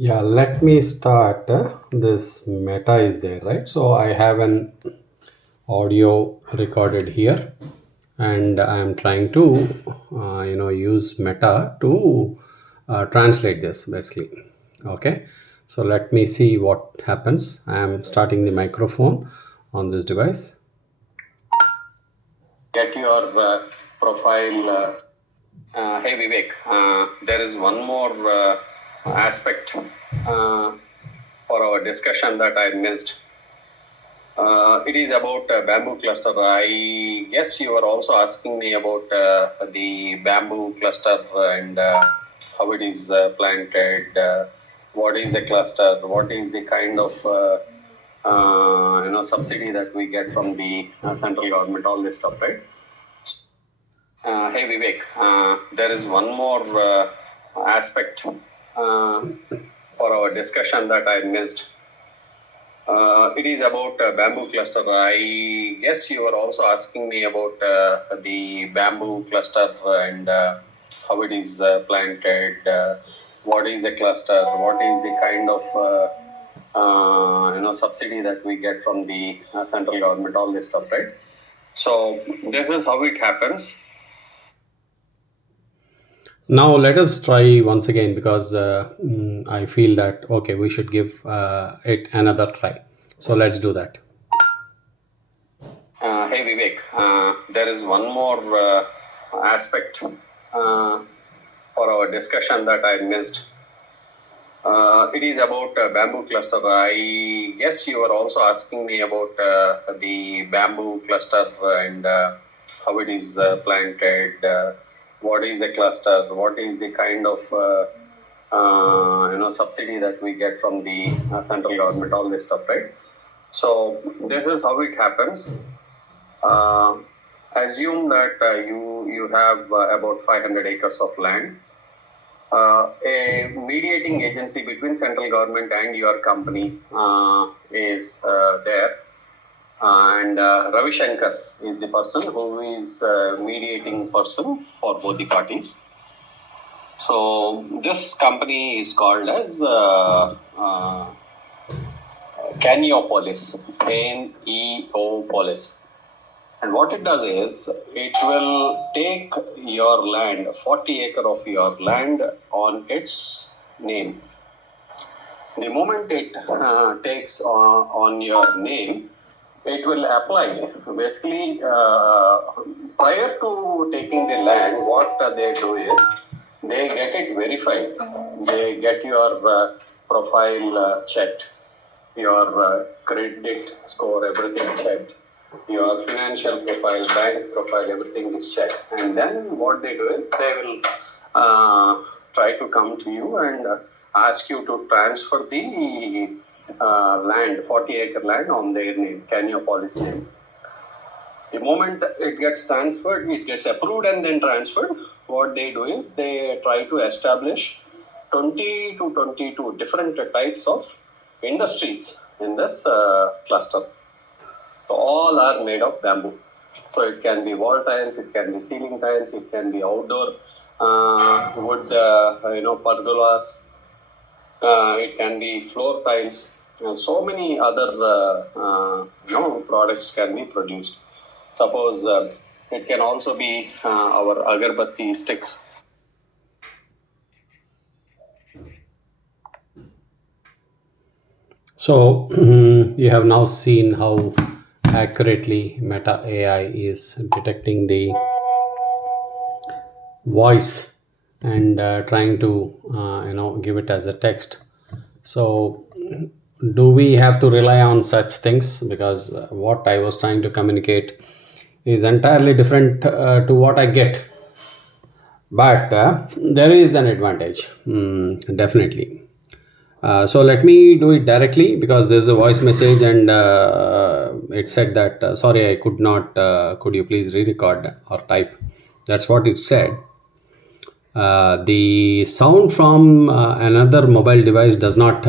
Yeah, let me start. This Meta is there, right? So I have an audio recorded here, and I am trying to, use Meta to translate this basically. Okay, so let me see what happens. I am starting the microphone on this device. Get your profile. Hey Vivek, there is one more aspect for our discussion that I missed. It is about bamboo cluster. I guess you were also asking me about the bamboo cluster and how it is planted. What is a cluster? What is the kind of subsidy that we get from the central government? All this stuff, right? Hey Vivek, there is one more aspect for our discussion that I missed. It is about bamboo cluster. I guess you were also asking me about the bamboo cluster and how it is planted. What is a cluster? What is the kind of subsidy that we get from the central government? All this stuff, right? So this is how it happens. Now let us try once again because I feel that okay, we should give it another try. So let's do that. Hey Vivek, there is one more aspect for our discussion that I missed. It is about bamboo cluster. I guess you were also asking me about the bamboo cluster and how it is planted. What is a cluster? What is the kind of subsidy that we get from the central government? All this stuff, right? So this is how it happens. Uh, Assume that you have about 500 acres of land. A mediating agency between central government and your company is there, and Ravi Shankar is the person who is mediating person for both the parties. So this company is called as Canyopolis, Neopolis. And what it does is, it will take your land, 40 acre of your land on its name. The moment it takes on your name, it will apply. Basically, prior to taking the land, what they do is, they get it verified. They get your profile checked, your credit score, everything checked, your financial profile, bank profile, everything is checked. And then what they do is they will try to come to you and ask you to transfer the land, 40 acre land on their name, Canyopolis name. The moment it gets transferred, it gets approved and then transferred. What they do is they try to establish 20 to 22 different types of industries in this cluster. So all are made of bamboo. So it can be wall tiles, it can be ceiling tiles, it can be outdoor wood, pergolas. It can be floor tiles. So many other products can be produced. Suppose it can also be our agarbatti sticks. So you have now seen how accurately Meta AI is detecting the voice and trying to give it as a text. So do we have to rely on such things, because what I was trying to communicate is entirely different to what I get, but there is an advantage, definitely. So let me do it directly, because there's a voice message and it said that sorry, I could not, could you please re-record or type. That's what it said. The sound from another mobile device does not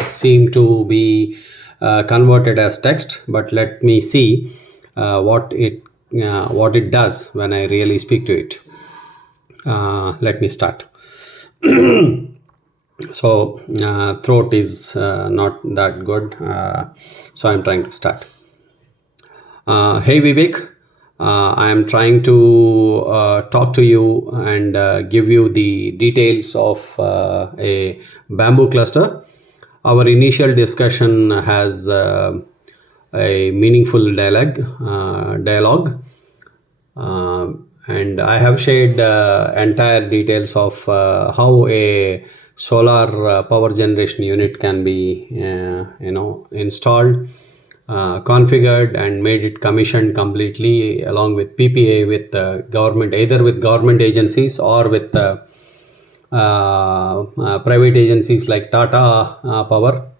seem to be converted as text, but let me see what it does when I really speak to it. Let me start. So throat is not that good, so I'm trying to start. Hey Vivek, I am trying to talk to you and give you the details of a bamboo cluster. Our initial discussion has a meaningful dialogue, and I have shared entire details of how a solar power generation unit can be, installed, configured, and made it commissioned completely, along with PPA with government, either with government agencies or with private agencies like Tata Power.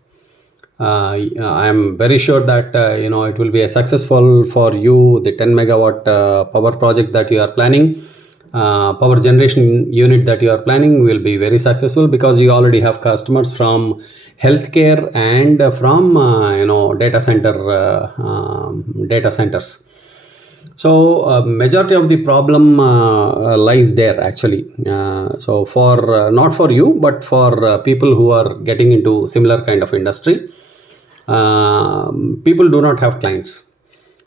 I am very sure that it will be a successful for you, the 10 megawatt power project that you are planning, power generation unit that you are planning will be very successful, because you already have customers from healthcare and from data centers. So majority of the problem lies there actually. So for not for you, but for people who are getting into similar kind of industry, people do not have clients.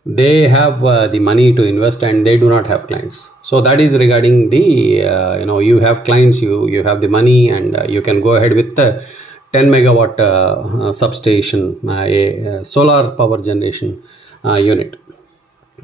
They have the money to invest and they do not have clients. So that is regarding the you have clients, you have the money, and you can go ahead with the 10 megawatt substation, a solar power generation unit.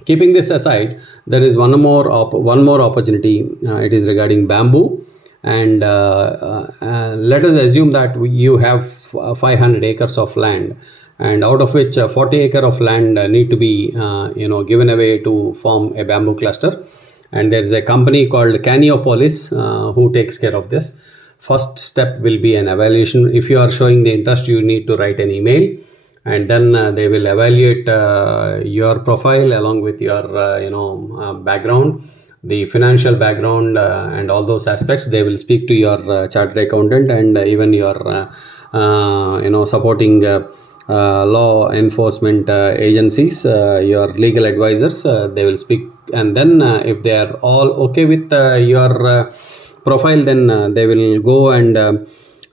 Keeping this aside, there is one more opportunity. It is regarding bamboo, and let us assume that you have 500 acres of land, and out of which 40 acre of land need to be given away to form a bamboo cluster. And there is a company called Caniopolis who takes care of this. First step will be an evaluation. If you are showing the interest, you need to write an email, and then they will evaluate your profile along with your background, the financial background, and all those aspects. They will speak to your chartered accountant, and even your supporting law enforcement agencies, your legal advisors. They will speak, and then if they are all okay with your profile, then they will go and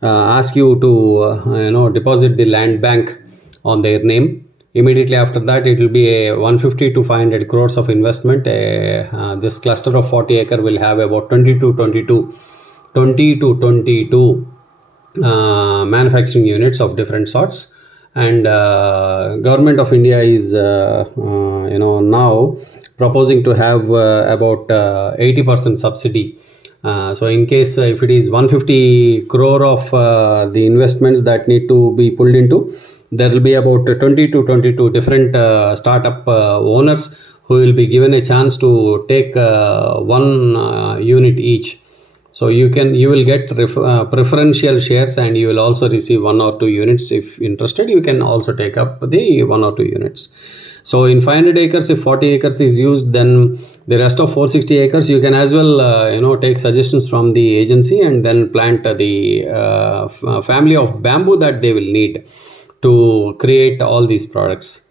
ask you to deposit the land bank on their name. Immediately after that, it will be a 150 to 500 crores of investment. This cluster of 40 acre will have about 20 to 22 manufacturing units of different sorts. And government of India is now proposing to have about 80% subsidy. So in case if it is 150 crore of the investments that need to be pulled into, there will be about 20 to 22 different startup owners who will be given a chance to take one unit each. So you will get preferential shares, and you will also receive 1 or 2 units. If interested, you can also take up the 1 or 2 units. So in 500 acres, if 40 acres is used, then the rest of 460 acres, you can as well take suggestions from the agency, and then plant the family of bamboo that they will need to create all these products.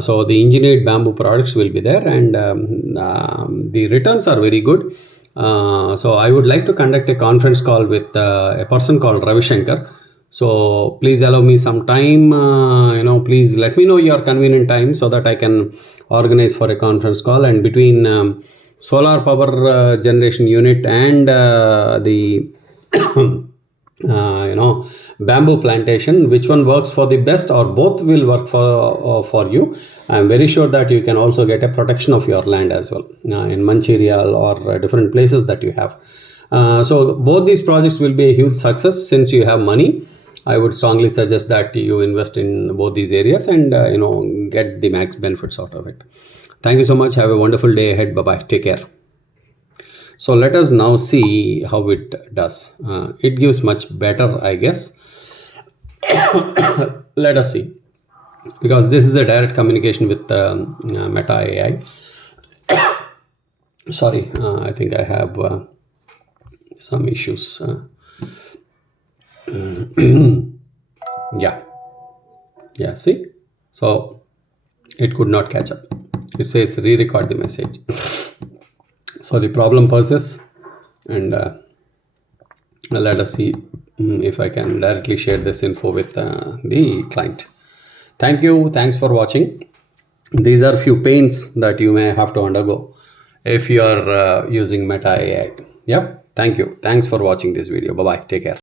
So the engineered bamboo products will be there, and the returns are very good. So I would like to conduct a conference call with a person called Ravi Shankar. So please allow me some time. Please let me know your convenient time so that I can organize for a conference call. And between solar power generation unit and the bamboo plantation, which one works for the best, or both will work for you. I'm very sure that you can also get a protection of your land as well in Mancherial or different places that you have. So both these projects will be a huge success. Since you have money, I would strongly suggest that you invest in both these areas and get the max benefits out of it. Thank you so much. Have a wonderful day ahead. Bye bye. Take care. So let us now see how it does. It gives much better, I guess. Let us see, because this is a direct communication with Meta AI. Sorry, I think I have some issues. Yeah, see, so it could not catch up. It says re-record the message. So the problem persists, and Let us see if I can directly share this info with the client. Thank you. Thanks for watching. These are few pains that you may have to undergo if you are using Meta AI. Yep. Thank you. Thanks for watching this video. Bye bye. Take care.